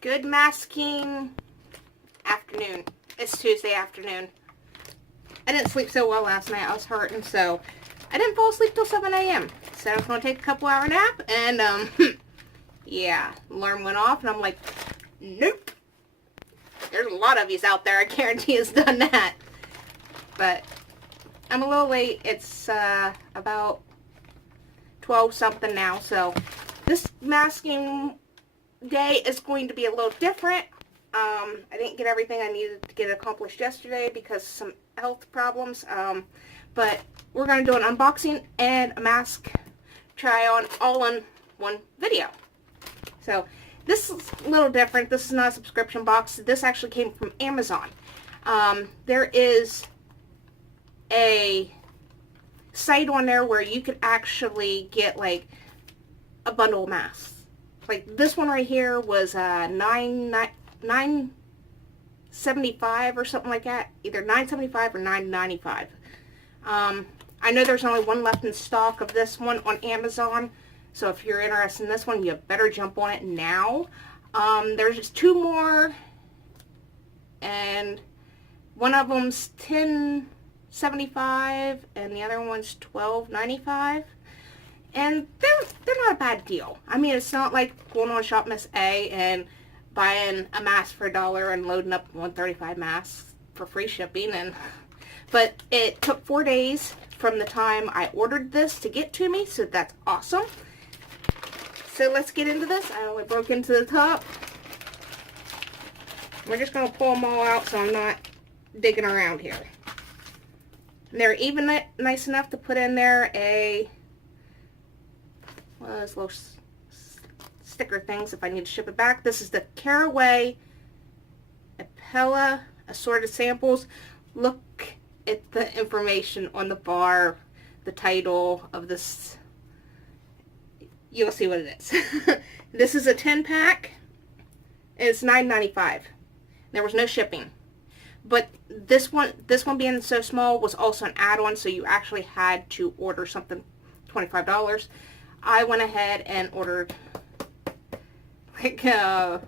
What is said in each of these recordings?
Good masking afternoon. It's Tuesday afternoon. I didn't sleep so well last night. I was hurting, so I didn't fall asleep till 7 a.m. So I was going to take a couple hour nap, and yeah, alarm went off, and I'm like, nope. There's a lot of yous out there, I guarantee has done that. But I'm a little late. It's about 12 something now, so this masking day is going to be a little different. I didn't get everything I needed to get accomplished yesterday because of some health problems, but we're going to do an unboxing and a mask try on all in one video. So this is a little different. This is not a subscription box. This actually came from Amazon. There is a site on there where you could actually get like a bundle of masks. Like this one right here was $9.75 or something like that. Either $9.75 or $9.95. I know there's only one left in stock of this one on Amazon. So if you're interested in this one, you better jump on it now. There's just two more. And one of them's $10.75 and the other one's $12.95. And they're not a bad deal. I mean, it's not like going on Shop Miss A and buying a mask for $1 and loading up 135 masks for free shipping. But it took 4 days from the time I ordered this to get to me, so that's awesome. So let's get into this. I only broke into the top. We're just going to pull them all out so I'm not digging around here. And they're even nice enough to put in there those little sticker things if I need to ship it back. This is the Karaway epielle assorted samples. Look at the information on the bar, the title of this. You'll see what it is. This is a 10-pack. It's $9.95. There was no shipping. But this one being so small was also an add-on, so you actually had to order something $25. I went ahead and ordered like $100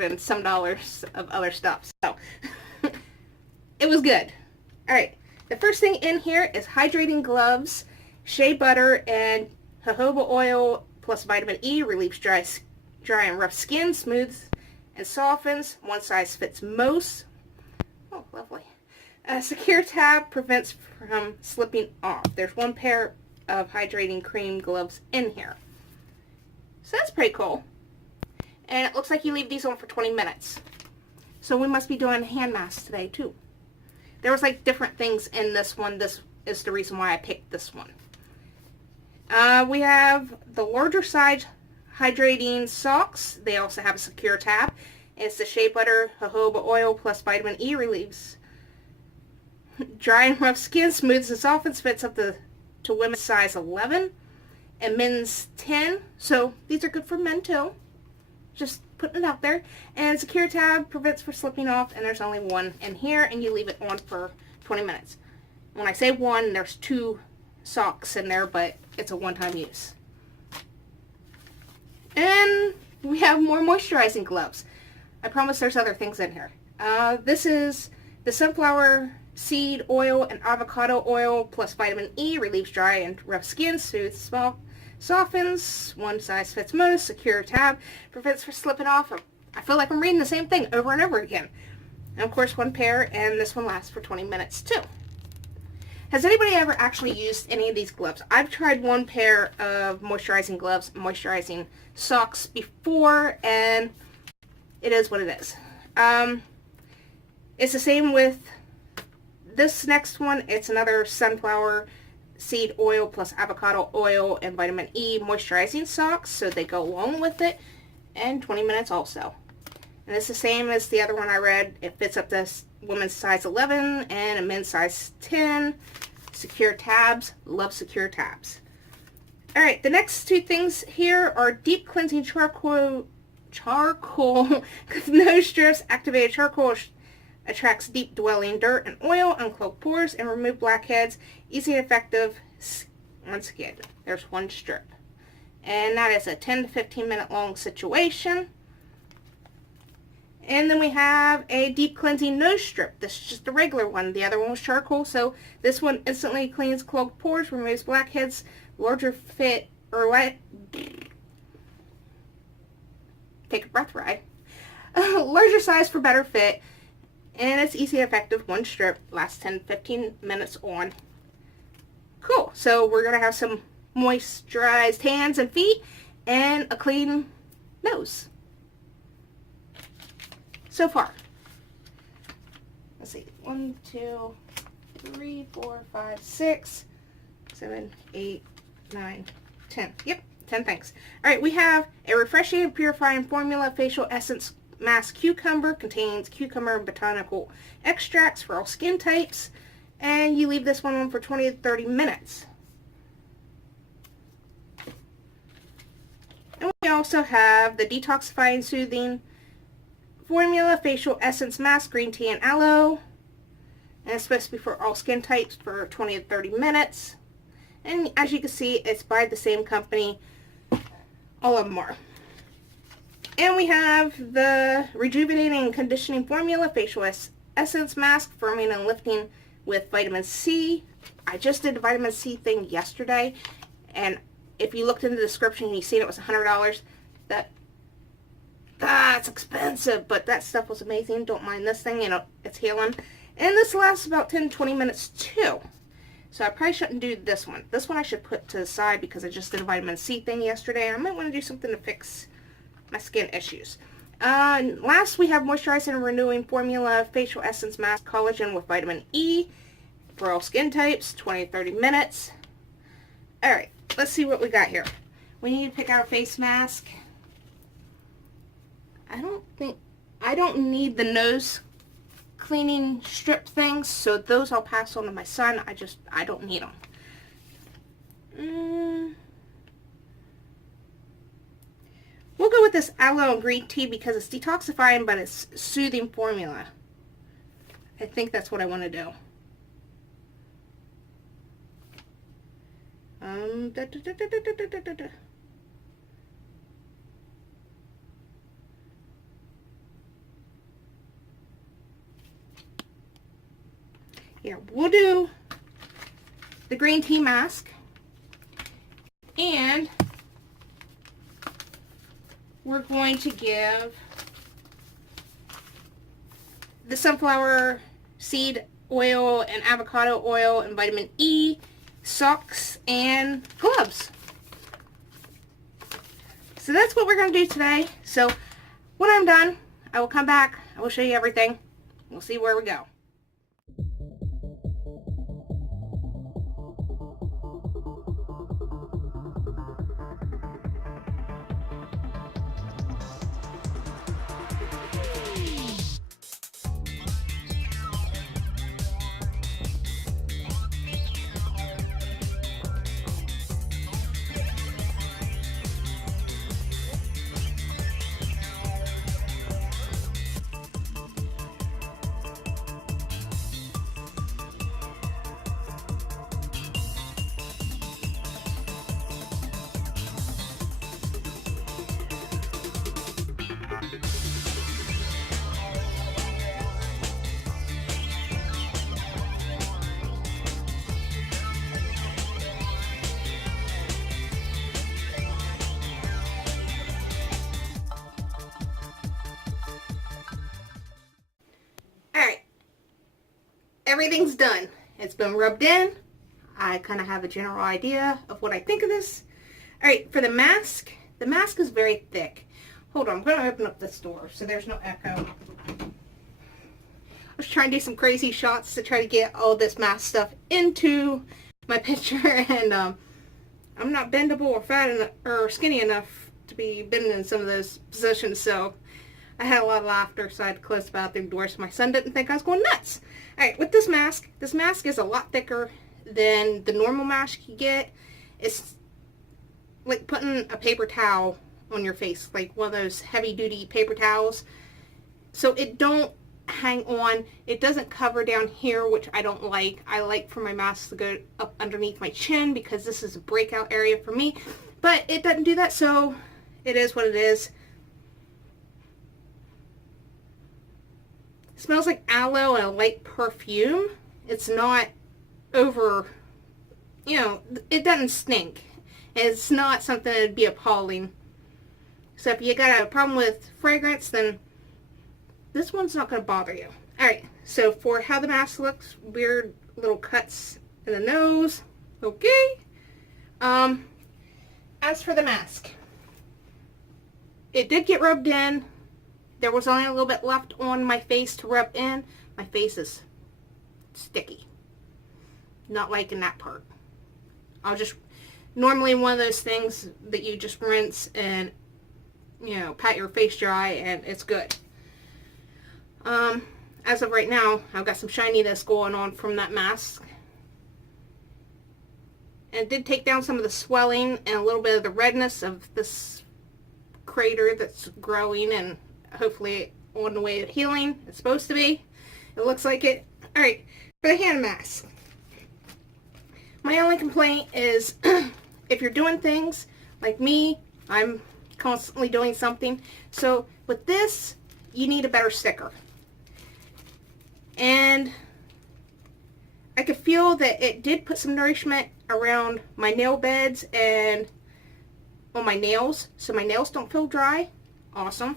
and some dollars of other stuff. So it was good. Alright, the first thing in here is hydrating gloves, shea butter, and jojoba oil plus vitamin E. Relieves dry and rough skin, smooths and softens. One size fits most. Oh, lovely. A secure tab prevents from slipping off. There's one pair of hydrating cream gloves in here. So that's pretty cool. And it looks like you leave these on for 20 minutes. So we must be doing hand masks today too. There was like different things in this one. This is the reason why I picked this one. We have the larger size hydrating socks. They also have a secure tab. It's the shea butter, jojoba oil plus vitamin E. Relieves dry and rough skin, smooths and softens, fits up to women's size 11 and men's 10. So these are good for men too. Just putting it out there. And secure tab prevents for slipping off, and there's only one in here, and you leave it on for 20 minutes. When I say one, there's 2 socks in there, but it's a one-time use. And we have more moisturizing gloves. I promise there's other things in here. This is the sunflower seed oil and avocado oil plus vitamin E. Relieves dry and rough skin, soothes, softens. One size fits most. Secure tab prevents for slipping off. I feel like I'm reading the same thing over and over again. And of course one pair, and this one lasts for 20 minutes too. Has anybody ever actually used any of these gloves? I've tried one pair of moisturizing gloves, moisturizing socks before, and it is what it is. It's the same with this next one. It's another sunflower seed oil plus avocado oil and vitamin E moisturizing socks, so they go along with it, and 20 minutes also. And it's the same as the other one I read. It fits up to women's size 11 and a men's size 10. Secure tabs. Love secure tabs. Alright, the next 2 things here are deep cleansing charcoal with no strips. Activated charcoal attracts deep dwelling dirt and oil, unclog pores, and remove blackheads. Easy and effective. Once again, there's one strip. And that is a 10 to 15 minute long situation. And then we have a deep cleansing nose strip. This is just a regular one. The other one was charcoal, so this one instantly cleans clogged pores, removes blackheads, larger fit, or what? Take a breath, right? Larger size for better fit, and it's easy and effective. One strip lasts 10-15 minutes on. Cool. So we're going to have some moisturized hands and feet and a clean nose. So far. Let's see. 1, 2, 3, 4, 5, 6, 7, 8, 9, 10. Yep, 10 things. Alright, we have a refreshing and purifying formula facial essence mask cucumber. Contains cucumber and botanical extracts for all skin types. And you leave this one on for 20 to 30 minutes. And we also have the detoxifying soothing formula facial essence mask, green tea and aloe. And it's supposed to be for all skin types for 20 to 30 minutes. And as you can see, it's by the same company. All of them are. And we have the rejuvenating and conditioning formula facial essence mask, firming and lifting with vitamin C. I just did the vitamin C thing yesterday, and if you looked in the description and you seen it was $100, that's expensive, but that stuff was amazing. Don't mind this thing, you know, it's healing. And this lasts about 10-20 minutes too. So I probably shouldn't do this one. This one I should put to the side because I just did a vitamin C thing yesterday. I might want to do something to fix my skin issues. Last, we have moisturizing and renewing formula facial essence mask, collagen with vitamin E for all skin types, 20-30 minutes. Alright, let's see what we got here. We need to pick out a face mask. I don't need the nose cleaning strip things, so those I'll pass on to my son. I don't need them. We'll go with this aloe and green tea because it's detoxifying, but it's soothing formula. I think that's what I want to do. Yeah, we'll do the green tea mask, and we're going to give the sunflower seed oil and avocado oil and vitamin E, socks, and gloves. So that's what we're going to do today. So when I'm done, I will come back. I will show you everything. We'll see where we go. Everything's done. It's been rubbed in. I kind of have a general idea of what I think of this. Alright, for the mask is very thick. Hold on, I'm going to open up this door so there's no echo. I was trying to do some crazy shots to try to get all this mask stuff into my picture, and I'm not bendable or fat enough or skinny enough to be bending in some of those positions, so I had a lot of laughter, so I had to close the bathroom door so my son didn't think I was going nuts. Alright, with this mask is a lot thicker than the normal mask you get. It's like putting a paper towel on your face, like one of those heavy-duty paper towels. So it don't hang on. It doesn't cover down here, which I don't like. I like for my mask to go up underneath my chin because this is a breakout area for me. But it doesn't do that, so it is what it is. It smells like aloe and a light perfume. It's not over, you know, it doesn't stink. It's not something that'd be appalling. So if you got a problem with fragrance, then this one's not going to bother you. Alright, so for how the mask looks, weird little cuts in the nose. Okay. As for the mask, it did get rubbed in. There was only a little bit left on my face to rub in. My face is sticky. Not liking that part. I'll just, normally one of those things that you just rinse and, you know, pat your face dry and it's good. As of right now, I've got some shininess going on from that mask. And it did take down some of the swelling and a little bit of the redness of this crater that's growing and hopefully on the way to healing. It's supposed to be. It looks like it. Alright, for the hand mask. My only complaint is if you're doing things like me, I'm constantly doing something. So with this, you need a better sticker. And I could feel that it did put some nourishment around my nail beds and on my nails, so my nails don't feel dry. Awesome.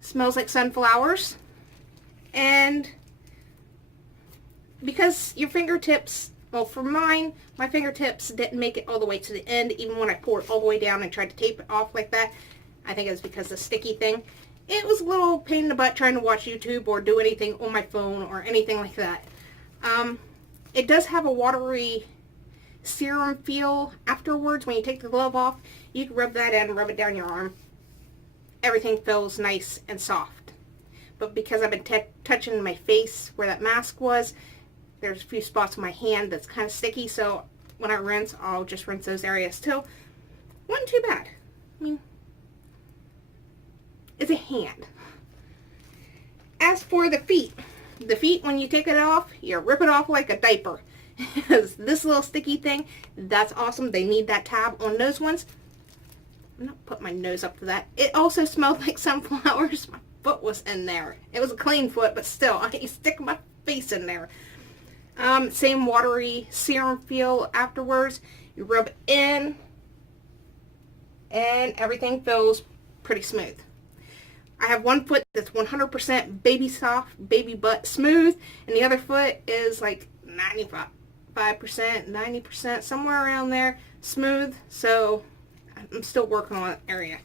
Smells like sunflowers. And because your fingertips, well, for mine, my fingertips didn't make it all the way to the end, even when I poured it all the way down and tried to tape it off like that. I think it was because of the sticky thing. It was a little pain in the butt trying to watch YouTube or do anything on my phone or anything like that. It does have a watery serum feel afterwards. When you take the glove off, you can rub that in and rub it down your arm. Everything feels nice and soft. But because I've been touching my face where that mask was, there's a few spots on my hand that's kind of sticky, so when I rinse, I'll just rinse those areas too. Wasn't too bad. I mean, it's a hand. As for the feet, when you take it off, you rip it off like a diaper. This little sticky thing, that's awesome. They need that tab on those ones. I'm not putting my nose up to that. It also smelled like sunflowers. My foot was in there. It was a clean foot, but still, I stick my face in there. Same watery serum feel afterwards. You rub it in, and everything feels pretty smooth. I have one foot that's 100% baby soft, baby butt smooth, and the other foot is like 95%, 90%, somewhere around there, smooth. So I'm still working on that area.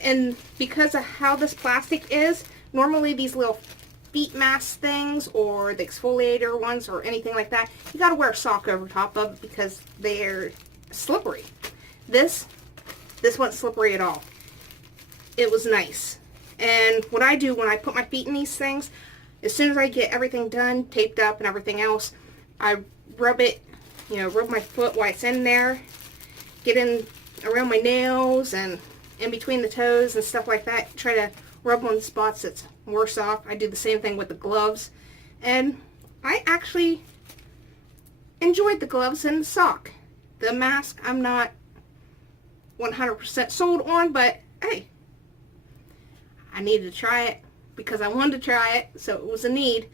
And because of how this plastic is, normally these little feet mask things or the exfoliator ones or anything like that, you gotta wear a sock over top of because they're slippery. This wasn't slippery at all. It was nice. And what I do when I put my feet in these things, as soon as I get everything done, taped up and everything else, I rub it, you know, rub my foot while it's in there, get in around my nails and in between the toes and stuff like that, try to rub on the spots that's worse off. I do the same thing with the gloves. And I actually enjoyed the gloves and the sock. The mask, I'm not 100% sold on, but hey, I needed to try it because I wanted to try it, so it was a need.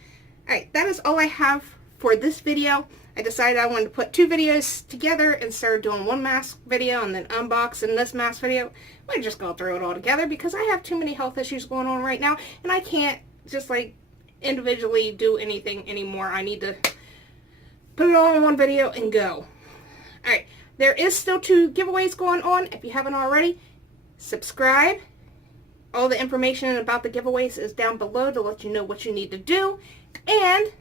Alright, that is all I have for this video. I decided I wanted to put two videos together instead of doing one mask video and then unboxing this mask video. We're just going to throw it all together because I have too many health issues going on right now, and I can't just like individually do anything anymore. I need to put it all in one video and go. Alright, there is still 2 giveaways going on. If you haven't already, subscribe. All the information about the giveaways is down below to let you know what you need to do. And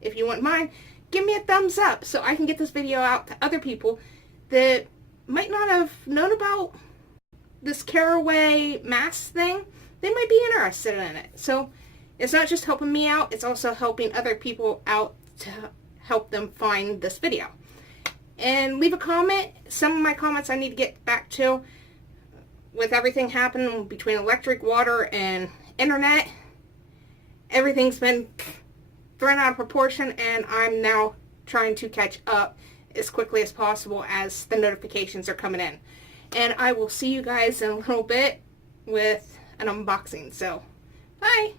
if you wouldn't mind, give me a thumbs up so I can get this video out to other people that might not have known about this Karaway mask thing. They might be interested in it. So it's not just helping me out, it's also helping other people out to help them find this video. And leave a comment. Some of my comments I need to get back to. With everything happening between electric, water, and internet, everything's been thrown out of proportion, and I'm now trying to catch up as quickly as possible as the notifications are coming in. And I will see you guys in a little bit with an unboxing. So, bye!